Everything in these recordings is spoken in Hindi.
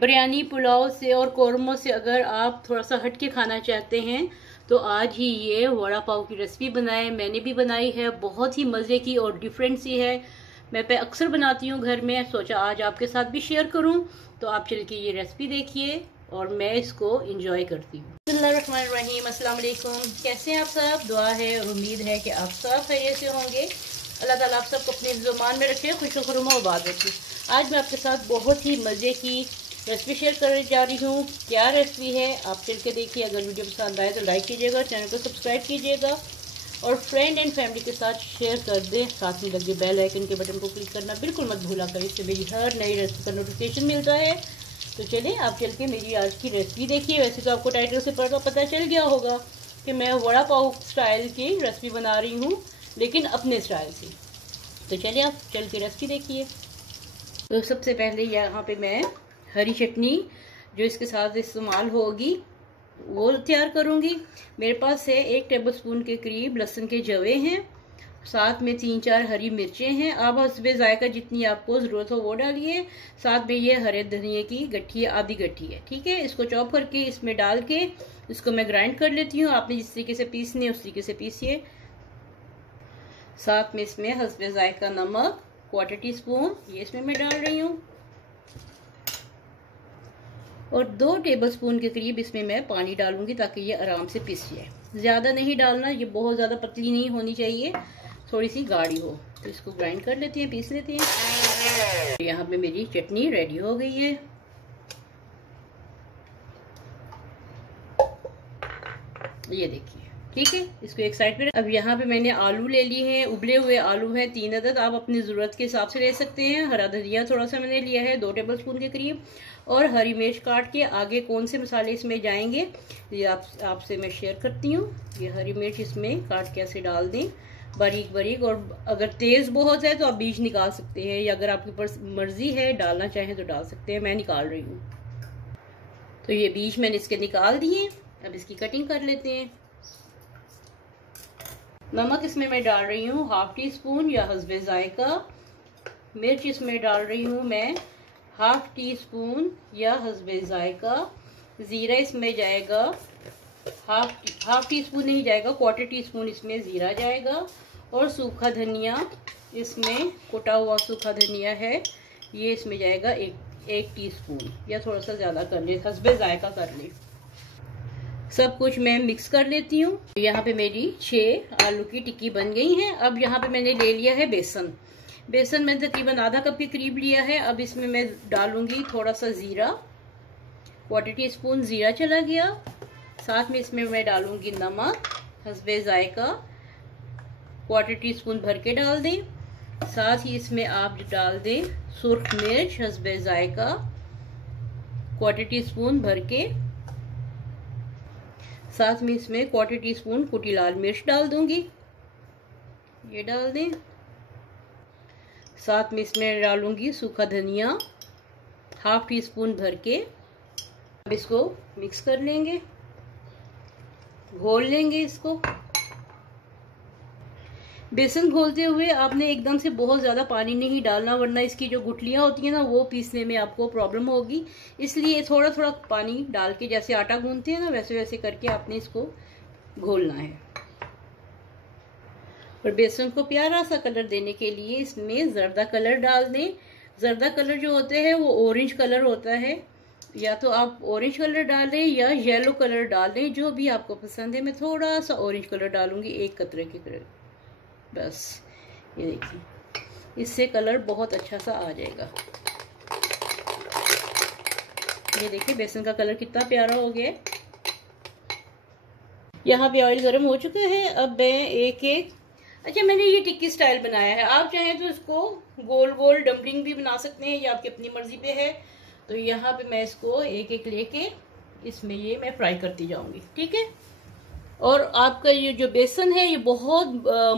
बिरयानी पुलाव से और कौरमों से अगर आप थोड़ा सा हट के खाना चाहते हैं तो आज ही ये वड़ा पाव की रेसिपी बनाएं। मैंने भी बनाई है, बहुत ही मज़े की और डिफरेंट सी है। मैं पे अक्सर बनाती हूँ घर में, सोचा आज आपके साथ भी शेयर करूँ। तो आप चल के ये रेसिपी देखिए और मैं इसको इंजॉय करती हूँ। बिस्मिल्लाहिर्रहमानिर्रहीम, अस्सलाम वालेकुम। कैसे हैं आप सब? दुआ है और उम्मीद है कि आप सब खैरियत से होंगे। अल्लाह ताला आप सबको अपने ज़ुबान में रखे, खुश खुरमा आबाद रखे। आज मैं आपके साथ बहुत ही मज़े की रेसिपी शेयर करने जा रही हूँ। क्या रेसिपी है आप चल के देखिए। अगर वीडियो पसंद आए तो लाइक कीजिएगा, चैनल को सब्सक्राइब कीजिएगा और फ्रेंड एंड फैमिली के साथ शेयर कर दें। साथ में लगे बेल आइकन के बटन को क्लिक करना बिल्कुल मत भूला करें, इससे मेरी हर नई रेसिपी का नोटिफिकेशन मिलता है। तो चलिए आप चल के मेरी आज की रेसिपी देखिए। वैसे तो आपको टाइटल से पता चल गया होगा कि मैं वड़ा पाव स्टाइल की रेसिपी बना रही हूँ, लेकिन अपने स्टाइल से। तो चलिए आप चल के रेसिपी देखिए। तो सबसे पहले यहाँ पे मैं हरी चटनी जो इसके साथ इस्तेमाल होगी वो तैयार करूँगी। मेरे पास है 1 टेबलस्पून के करीब लहसुन के जवे हैं, साथ में 3-4 हरी मिर्चें हैं। आप हस्बे जायका जितनी आपको ज़रूरत हो वो डालिए। साथ में ये हरे धनिए की गट्ठी है, आधी गट्ठी है, ठीक है। इसको चॉप करके इसमें डाल के इसको मैं ग्राइंड कर लेती हूँ। आपने जिस तरीके से पीसनी है उस तरीके से पीसिए। साथ में इसमें हस्बे जायका नमक 1/4 टीस्पून ये इसमें मैं डाल रही हूँ और 2 टेबलस्पून के करीब इसमें मैं पानी डालूंगी ताकि ये आराम से पिस जाए। ज़्यादा नहीं डालना, ये बहुत ज़्यादा पतली नहीं होनी चाहिए, थोड़ी सी गाढ़ी हो। तो इसको ग्राइंड कर लेते हैं, पीस लेते हैं। यहाँ पे मेरी चटनी रेडी हो गई है। ये देखिए, ठीक है। इसको एक साइड पे। अब यहाँ पे मैंने आलू ले लिए हैं, उबले हुए आलू हैं 3 अदद। आप अपनी ज़रूरत के हिसाब से ले सकते हैं। हरा धनिया थोड़ा सा मैंने लिया है 2 टेबलस्पून के करीब, और हरी मिर्च काट के। आगे कौन से मसाले इसमें जाएंगे ये आपसे मैं शेयर करती हूँ। ये हरी मिर्च इसमें काट के ऐसे डाल दें बारीक बारीक, और अगर तेज़ बहुत है तो आप बीज निकाल सकते हैं, या अगर आपके पास मर्जी है डालना चाहें तो डाल सकते हैं। मैं निकाल रही हूँ। तो ये बीज मैंने इसके निकाल दिए। अब इसकी कटिंग कर लेते हैं। नमक इसमें मैं डाल रही हूँ 1/2 टीस्पून या हस्बे जायका। मिर्च इसमें डाल रही हूँ मैं 1/2 टीस्पून या हस्बे जायका। ज़ीरा इसमें जाएगा हाफ टीस्पून नहीं जाएगा, 1/4 टीस्पून इसमें ज़ीरा जाएगा। और सूखा धनिया इसमें कुटा हुआ सूखा धनिया है, ये इसमें जाएगा 1 टीस्पून, या थोड़ा सा ज़्यादा कर ले, हस्बे जायका कर ले। सब कुछ मैं मिक्स कर लेती हूँ। यहाँ पे मेरी 6 आलू की टिक्की बन गई हैं। अब यहाँ पे मैंने ले लिया है बेसन। बेसन मैंने तकरीबन आधा कप के करीब लिया है। अब इसमें मैं डालूंगी थोड़ा सा ज़ीरा, 1/4 टीस्पून ज़ीरा चला गया। साथ में इसमें मैं डालूंगी नमक हस्बे जायका, 1/4 टीस्पून भर के डाल दें। साथ ही इसमें आप डाल दें सुर्ख मिर्च हस्बे जायका, 1/4 टीस्पून भर के। साथ में इसमें 1/4 टीस्पून कुटी लाल मिर्च डाल दूंगी, ये डाल दें। साथ में इसमें डालूंगी सूखा धनिया 1/2 टीस्पून भर के। अब इसको मिक्स कर लेंगे, घोल लेंगे इसको। बेसन घोलते हुए आपने एकदम से बहुत ज़्यादा पानी नहीं डालना, वरना इसकी जो गुठलियाँ होती हैं ना वो पीसने में आपको प्रॉब्लम होगी। इसलिए थोड़ा थोड़ा पानी डाल के, जैसे आटा गूंथते हैं ना वैसे वैसे करके आपने इसको घोलना है। और बेसन को प्यारा सा कलर देने के लिए इसमें जर्दा कलर डाल दें। जर्दा कलर जो होते हैं वो ऑरेंज कलर होता है, या तो आप ऑरेंज कलर डालें या येलो कलर डालें, जो भी आपको पसंद है। मैं थोड़ा सा ऑरेंज कलर डालूंगी, 1 कतरे की कलर, बस। ये देखिए, इससे कलर बहुत अच्छा सा आ जाएगा। ये देखिए बेसन का कलर कितना प्यारा हो गया। यहाँ पे ऑयल गर्म हो चुका है। अब मैं एक अच्छा, मैंने ये टिक्की स्टाइल बनाया है। आप चाहें तो इसको गोल गोल डम्पलिंग भी बना सकते हैं, ये आपकी अपनी मर्जी पे है। तो यहाँ पे मैं इसको एक लेके इसमें ये मैं फ्राई करती जाऊंगी, ठीक है। और आपका ये जो बेसन है ये बहुत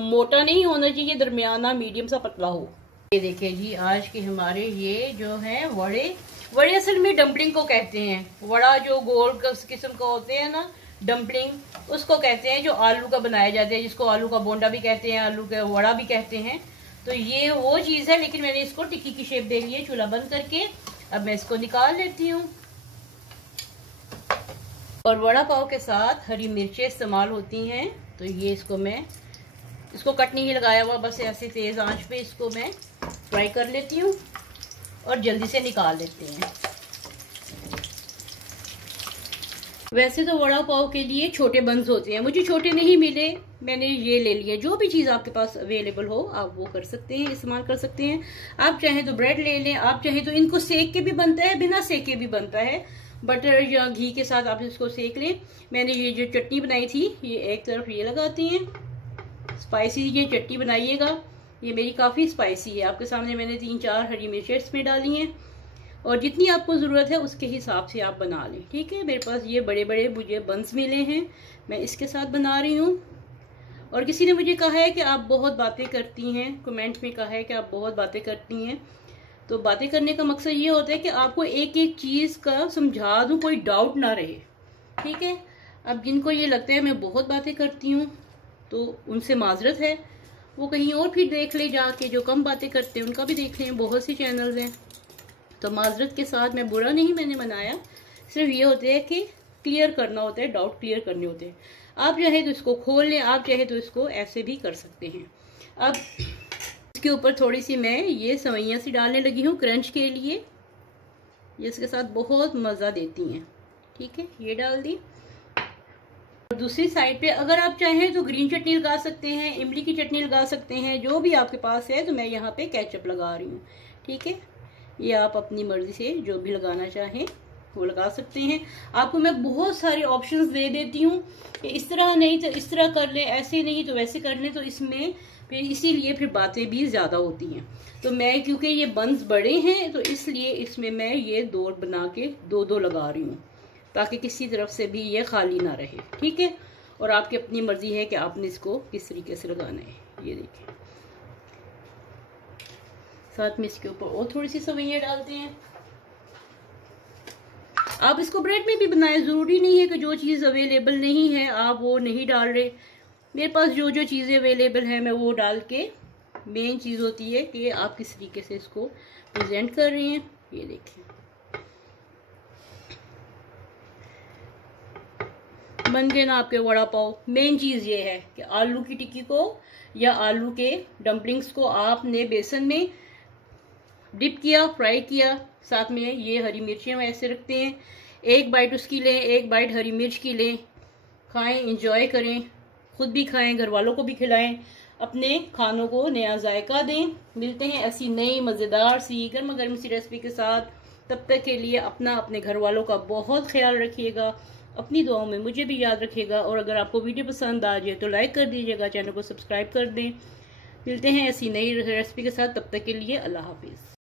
मोटा नहीं होना चाहिए, दरमियाना मीडियम सा पतला हो। ये देखिए जी, आज के हमारे ये जो है वड़े असल में डम्पलिंग को कहते हैं। वड़ा जो गोल किस्म का होते हैं ना, डम्पलिंग उसको कहते हैं, जो आलू का बनाया जाता है, जिसको आलू का बोंडा भी कहते हैं, आलू का वड़ा भी कहते हैं। तो ये वो चीज़ है, लेकिन मैंने इसको टिक्की की शेप दे ली है। चूल्हा बंद करके अब मैं इसको निकाल लेती हूँ। और वड़ा पाव के साथ हरी मिर्चें इस्तेमाल होती हैं, तो ये इसको कट नहीं लगाया हुआ, बस ऐसे तेज आंच पे इसको मैं फ्राई कर लेती हूँ और जल्दी से निकाल लेते हैं। वैसे तो वड़ा पाव के लिए छोटे बंस होते हैं, मुझे छोटे नहीं मिले, मैंने ये ले लिए। जो भी चीज़ आपके पास अवेलेबल हो आप वो कर सकते हैं, इस्तेमाल कर सकते हैं। आप चाहें तो ब्रेड ले लें, आप चाहें तो इनको सेक के भी बनता है, बिना सेक के भी बनता है, बटर या घी के साथ आप इसको सेक लें। मैंने ये जो चटनी बनाई थी, ये एक तरफ ये लगाती हैं, स्पाइसी ये चटनी बनाइएगा। ये मेरी काफ़ी स्पाइसी है, आपके सामने मैंने 3-4 हरी मिर्चें इसमें डाली हैं, और जितनी आपको ज़रूरत है उसके हिसाब से आप बना लें, ठीक है। मेरे पास ये बड़े बड़े मुझे बंस मिले हैं, मैं इसके साथ बना रही हूँ। और किसी ने मुझे कहा है कि आप बहुत बातें करती हैं, कमेंट में कहा है कि आप बहुत बातें करती हैं। तो बातें करने का मकसद ये होता है कि आपको एक एक चीज़ का समझा दूँ, कोई डाउट ना रहे, ठीक है। अब जिनको ये लगता है मैं बहुत बातें करती हूँ तो उनसे माजरत है, वो कहीं और फिर देख ले जाके, जो कम बातें करते हैं उनका भी देख लें, बहुत सी चैनल्स हैं। तो माजरत के साथ, मैं बुरा नहीं मैंने बनाया, सिर्फ ये होते हैं कि क्लियर करना होता है, डाउट क्लियर करने होते हैं। आप चाहे तो इसको खोल लें, आप चाहे तो इसको ऐसे भी कर सकते हैं। अब इसके ऊपर थोड़ी सी मैं ये सवैयाँ सी डालने लगी हूँ क्रंच के लिए, ये इसके साथ बहुत मज़ा देती हैं, ठीक है। ये डाल दी। और दूसरी साइड पे अगर आप चाहें तो ग्रीन चटनी लगा सकते हैं, इमली की चटनी लगा सकते हैं, जो भी आपके पास है। तो मैं यहाँ पे केचप लगा रही हूँ, ठीक है। ये आप अपनी मर्जी से जो भी लगाना चाहें वो लगा सकते हैं। आपको मैं बहुत सारे ऑप्शंस दे देती हूँ कि इस तरह नहीं तो इस तरह कर ले, ऐसे नहीं तो वैसे कर ले, तो इसमें फिर इसीलिए फिर बातें भी ज़्यादा होती हैं। तो मैं क्योंकि ये बंस बड़े हैं तो इसलिए इसमें मैं ये 2 बना के 2-2 लगा रही हूँ, ताकि किसी तरफ से भी ये खाली ना रहे, ठीक है। और आपकी अपनी मर्जी है कि आपने इसको किस तरीके से लगाना है। ये देखिए, साथ में इसके ऊपर और थोड़ी सी सवैयाँ डालते हैं। आप इसको ब्रेड में भी बनाएं, ज़रूरी नहीं है कि जो चीज़ अवेलेबल नहीं है आप वो नहीं डाल रहे। मेरे पास जो जो चीज़ें अवेलेबल है मैं वो डाल के, मेन चीज़ होती है कि आप किस तरीके से इसको प्रेजेंट कर रहे हैं। ये देखिए, बन गए ना आपके वड़ा पाव। मेन चीज़ ये है कि आलू की टिक्की को या आलू के डम्पलिंग्स को आपने बेसन में डिप किया, फ्राई किया, साथ में ये हरी मिर्चियाँ ऐसे रखते हैं, एक बाइट उसकी लें, एक बाइट हरी मिर्च की लें, खाएं, इंजॉय करें, खुद भी खाएं, घर वालों को भी खिलाएं, अपने खानों को नया जायका दें। मिलते हैं ऐसी नई मज़ेदार सी गर्मा गर्म सी रेसिपी के साथ। तब तक के लिए अपना, अपने घर वालों का बहुत ख्याल रखिएगा, अपनी दुआओं में मुझे भी याद रखिएगा। और अगर आपको वीडियो पसंद आ जाए तो लाइक कर दीजिएगा, चैनल को सब्सक्राइब कर दें। मिलते हैं ऐसी नई रेसिपी के साथ, तब तक के लिए अल्लाह हाफिज़।